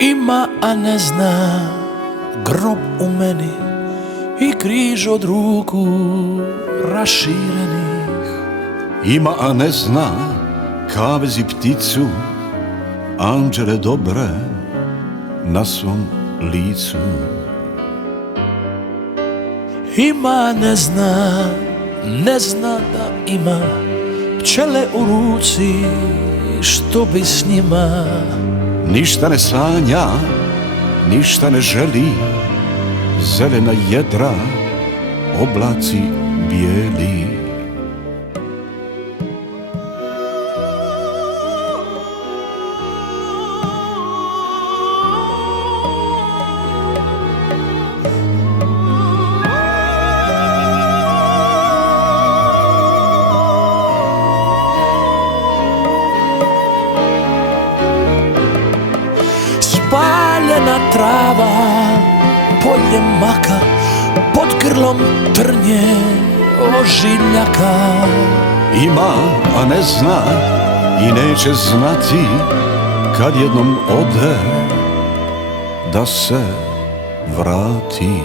Ima, a ne zna, grob u meni i križ od ruku raširenih. Ima, a ne zna, kavez i pticu, anđele dobre na svom licu. Ima, ne zna da ima pčele u ruci, što bi s njima. Ništa ne sanja, ništa ne želi, zelena jedra, oblaci bijeli. Spaljena trava, polje maka, pod grlom trnje ožiljaka. Ima, a ne zna i neće znati, kad jednom ode, da se vrati.